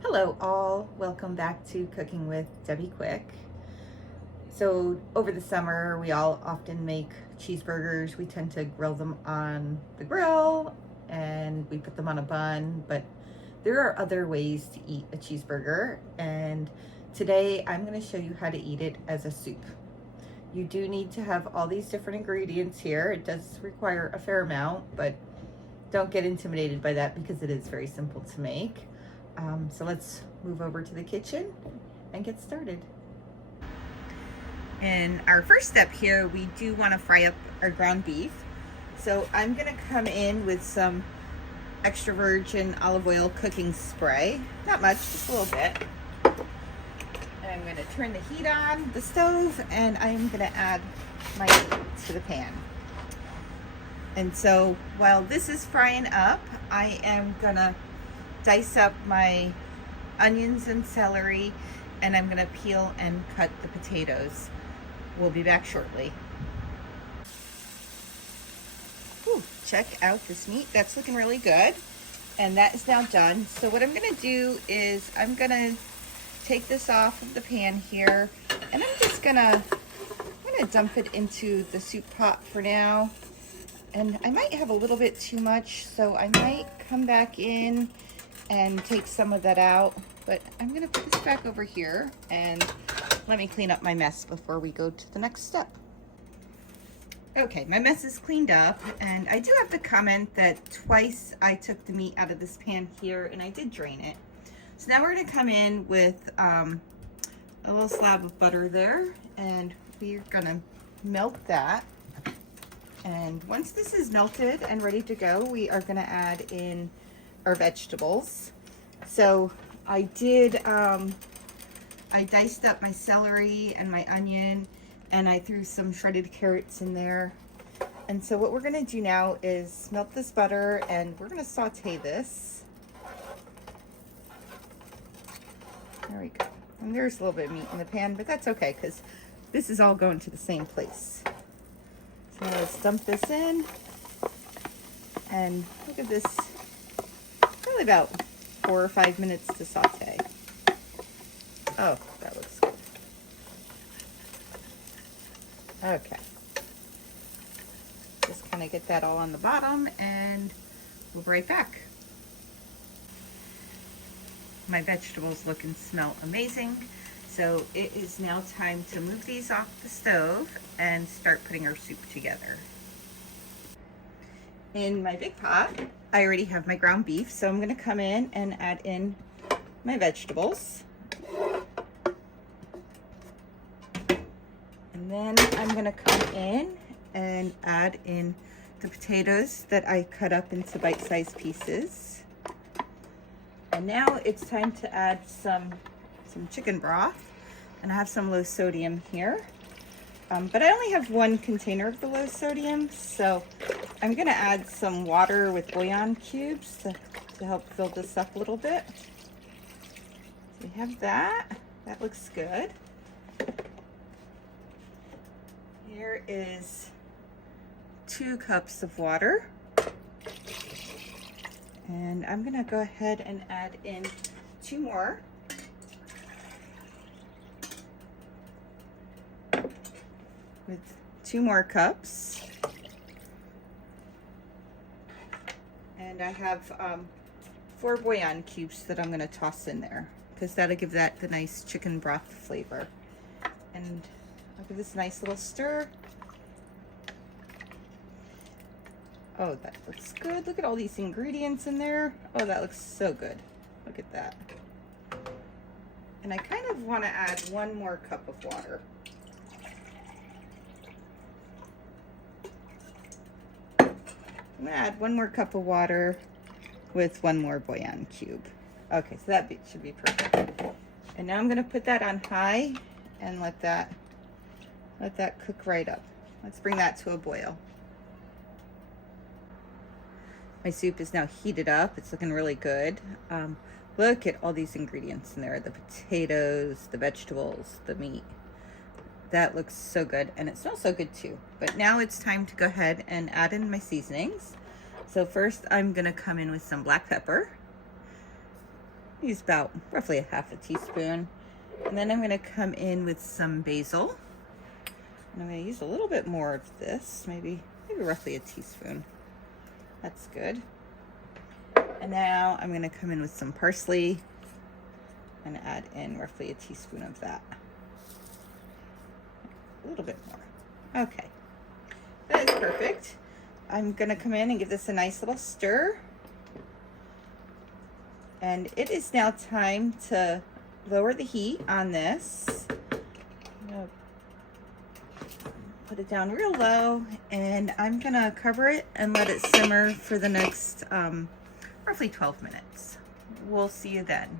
Hello all, welcome back to Cooking with Debbie Quick. So over the summer we all often make cheeseburgers. We tend to grill them on the grill and we put them on a bun, but there are other ways to eat a cheeseburger, and today I'm going to show you how to eat it as a soup. You do need to have all these different ingredients here. It does require a fair amount, but don't get intimidated by that because it is very simple to make. So let's move over to the kitchen and get started. In our first step here, we do want to fry up our ground beef. So I'm going to come in with some extra virgin olive oil cooking spray. Not much, just a little bit. And I'm going to turn the heat on the stove, and I'm going to add my meat to the pan. And so while this is frying up, I am going to dice up my onions and celery, and I'm going to peel and cut the potatoes. We'll be back shortly. Ooh, check out this meat. That's looking really good. And that is now done. So what I'm going to do is I'm going to take this off of the pan here, and I'm just going to dump it into the soup pot for now. And I might have a little bit too much, so I might come back in and take some of that out, but I'm gonna put this back over here and let me clean up my mess before we go to the next step. Okay, my mess is cleaned up, and I do have to comment that twice I took the meat out of this pan here and I did drain it. So now we're gonna come in with a little slab of butter there, and we're gonna melt that. And once this is melted and ready to go, we are gonna add in our vegetables. So I did, I diced up my celery and my onion, and I threw some shredded carrots in there. And so what we're gonna do now is melt this butter, and we're gonna saute this. There we go. And there's a little bit of meat in the pan, but that's okay because this is all going to the same place. So let's dump this in, and look at this, probably about 4 or 5 minutes to saute. Oh, that looks good. Okay. Just kind of get that all on the bottom, and we'll be right back. My vegetables look and smell amazing. So it is now time to move these off the stove and start putting our soup together. In my big pot, I already have my ground beef, so I'm going to come in and add in my vegetables. And then I'm going to come in and add in the potatoes that I cut up into bite-sized pieces. And now it's time to add some chicken broth. And I have some low sodium here. But I only have one container of the low sodium, so I'm gonna add some water with bouillon cubes to help fill this up a little bit. So we have that. That looks good. Here is 2 cups of water. And I'm gonna go ahead and add in 2 more. With 2 more cups. And I have 4 bouillon cubes that I'm going to toss in there because that'll give that the nice chicken broth flavor. And I'll give this a nice little stir. Oh, that looks good. Look at all these ingredients in there. Oh, that looks so good. Look at that. And I kind of want to add 1 more cup of water. I'm gonna add 1 more cup of water with 1 more bouillon cube. Okay, so that should be perfect. And now I'm gonna put that on high and let that cook right up. Let's bring that to a boil. My soup is now heated up. It's looking really good. Look at all these ingredients in there. The potatoes, the vegetables, the meat. That looks so good, and it smells so good too. But now it's time to go ahead and add in my seasonings. So first I'm gonna come in with some black pepper. Use about roughly a half a teaspoon. And then I'm gonna come in with some basil. And I'm gonna use a little bit more of this, maybe roughly a teaspoon. That's good. And now I'm gonna come in with some parsley and add in roughly a teaspoon of that. A little bit more. Okay, that is perfect. I'm gonna come in and give this a nice little stir. And it is now time to lower the heat on this. I'm gonna put it down real low, and I'm gonna cover it and let it simmer for the next roughly 12 minutes. We'll see you then.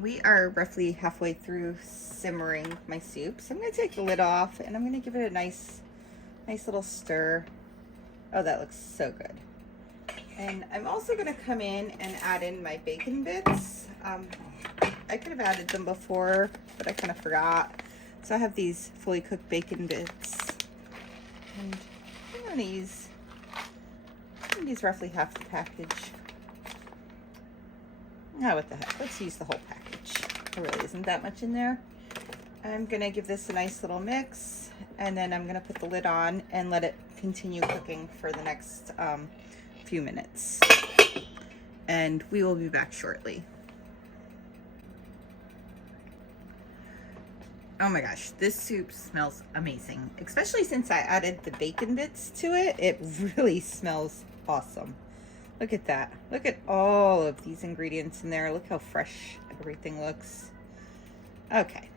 We are roughly halfway through simmering my soup. So I'm gonna take the lid off and I'm gonna give it a nice little stir. Oh, that looks so good. And I'm also gonna come in and add in my bacon bits. I could have added them before, but I kind of forgot. So I have these fully cooked bacon bits. And I'm gonna use roughly half the package. Oh, what the heck, let's use the whole package. There really isn't that much in there. I'm gonna give this a nice little mix, and then I'm gonna put the lid on and let it continue cooking for the next few minutes. And we will be back shortly. Oh my gosh, this soup smells amazing, especially since I added the bacon bits to it. It really smells awesome. Look at that. Look at all of these ingredients in there. Look how fresh everything looks. Okay,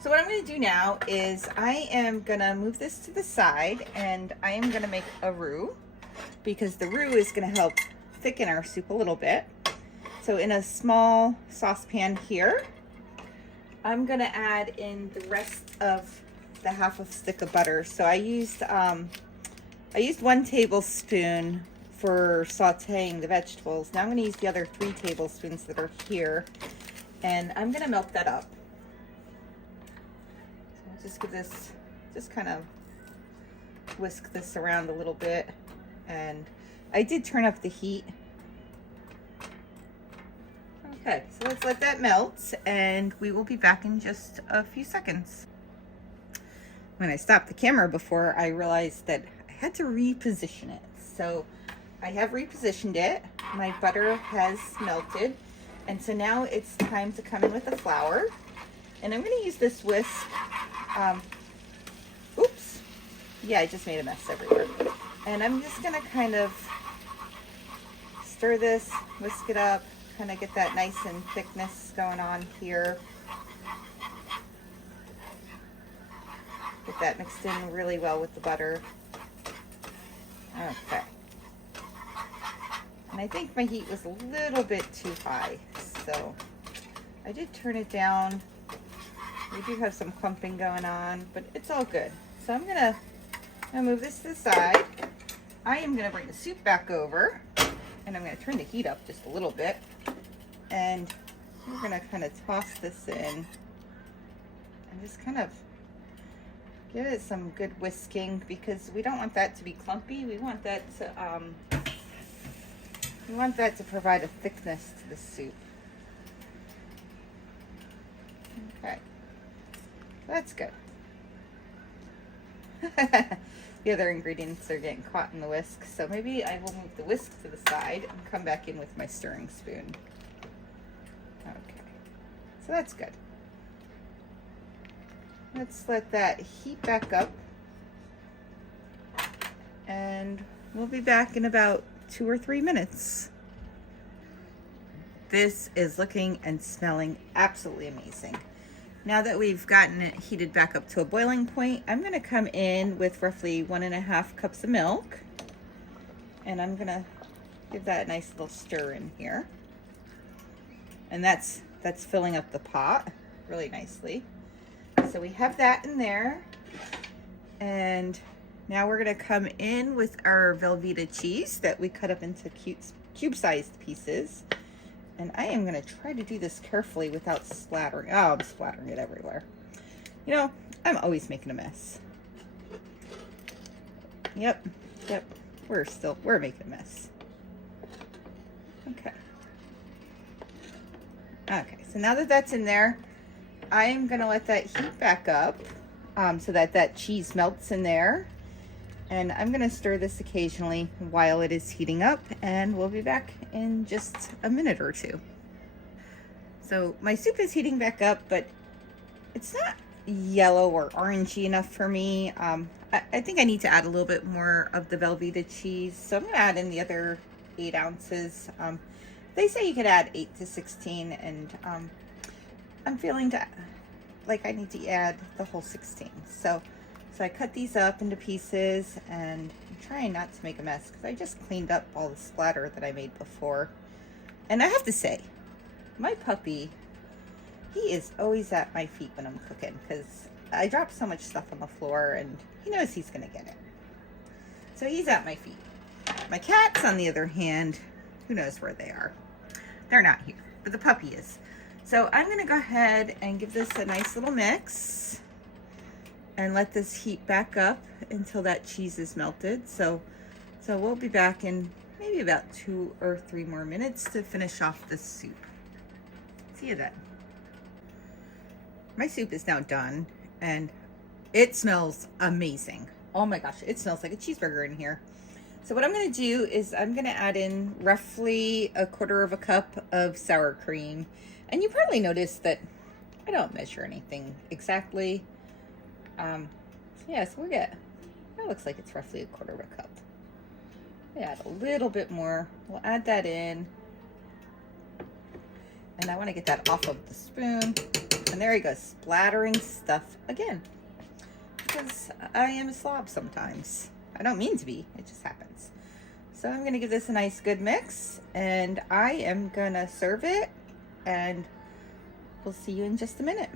so what I'm going to do now is I am going to move this to the side, and I am going to make a roux, because the roux is going to help thicken our soup a little bit. So in a small saucepan here, I'm going to add in the rest of the half a stick of butter. So I used 1 tablespoon for sauteing the vegetables. Now I'm going to use the other 3 tablespoons that are here, and I'm going to melt that up. So I'll just give this, just kind of whisk this around a little bit, and I did turn up the heat. Okay, so let's let that melt, and we will be back in just a few seconds. When I stopped the camera before, I realized that I had to reposition it. So I have repositioned it. My butter has melted. And so now it's time to come in with the flour. And I'm going to use this whisk. Oops. Yeah, I just made a mess everywhere. And I'm just going to kind of stir this, whisk it up, kind of get that nice and thickness going on here. Get that mixed in really well with the butter. Okay. And I think my heat was a little bit too high, so I did turn it down. We do have some clumping going on, but it's all good. So I'm gonna move this to the side. I am gonna bring the soup back over, and I'm gonna turn the heat up just a little bit. And we're gonna kind of toss this in and just kind of give it some good whisking, because we don't want that to be clumpy. We want that to provide a thickness to the soup. Okay, that's good. The other ingredients are getting caught in the whisk, so maybe I will move the whisk to the side and come back in with my stirring spoon. Okay, so that's good. Let's let that heat back up, and we'll be back in about 2 or 3 minutes. This is looking and smelling absolutely amazing. Now that we've gotten it heated back up to a boiling point, I'm going to come in with roughly 1.5 cups of milk, and I'm going to give that a nice little stir in here. And that's filling up the pot really nicely. So we have that in there, and now we're going to come in with our Velveeta cheese that we cut up into cube-sized pieces. And I am going to try to do this carefully without splattering. Oh, I'm splattering it everywhere. You know, I'm always making a mess. Yep, we're making a mess. Okay. Okay, so now that that's in there, I'm gonna let that heat back up so that that cheese melts in there. And I'm gonna stir this occasionally while it is heating up, and we'll be back in just a minute or two. So my soup is heating back up, but it's not yellow or orangey enough for me. I think I need to add a little bit more of the Velveeta cheese. So I'm gonna add in the other 8 ounces. They say you could add 8 to 16, and I'm feeling like I need to add the whole 16. So I cut these up into pieces, and I'm trying not to make a mess because I just cleaned up all the splatter that I made before. And I have to say, my puppy, he is always at my feet when I'm cooking because I drop so much stuff on the floor and he knows he's gonna get it. So he's at my feet. My cats, on the other hand, who knows where they are. They're not here, but the puppy is. So I'm gonna go ahead and give this a nice little mix and let this heat back up until that cheese is melted. So we'll be back in maybe about 2 or 3 more minutes to finish off this soup. See you then. My soup is now done, and it smells amazing. Oh my gosh, it smells like a cheeseburger in here. So what I'm gonna do is I'm gonna add in roughly 1/4 cup of sour cream. And you probably noticed that I don't measure anything exactly. Yeah, so we get, that looks like it's roughly 1/4 cup. We add a little bit more. We'll add that in. And I wanna get that off of the spoon. And there he goes, splattering stuff again. Because I am a slob sometimes. I don't mean to be, it just happens. So I'm gonna give this a nice good mix, and I am gonna serve it, and we'll see you in just a minute.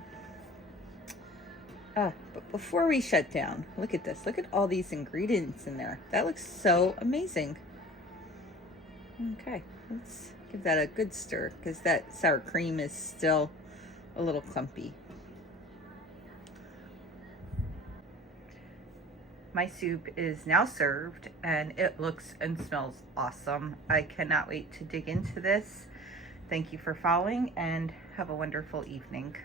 But before we shut down, look at this. Look at all these ingredients in there. That looks so amazing. Okay, let's give that a good stir because that sour cream is still a little clumpy. My soup is now served, and it looks and smells awesome. I cannot wait to dig into this. Thank you for following, and have a wonderful evening.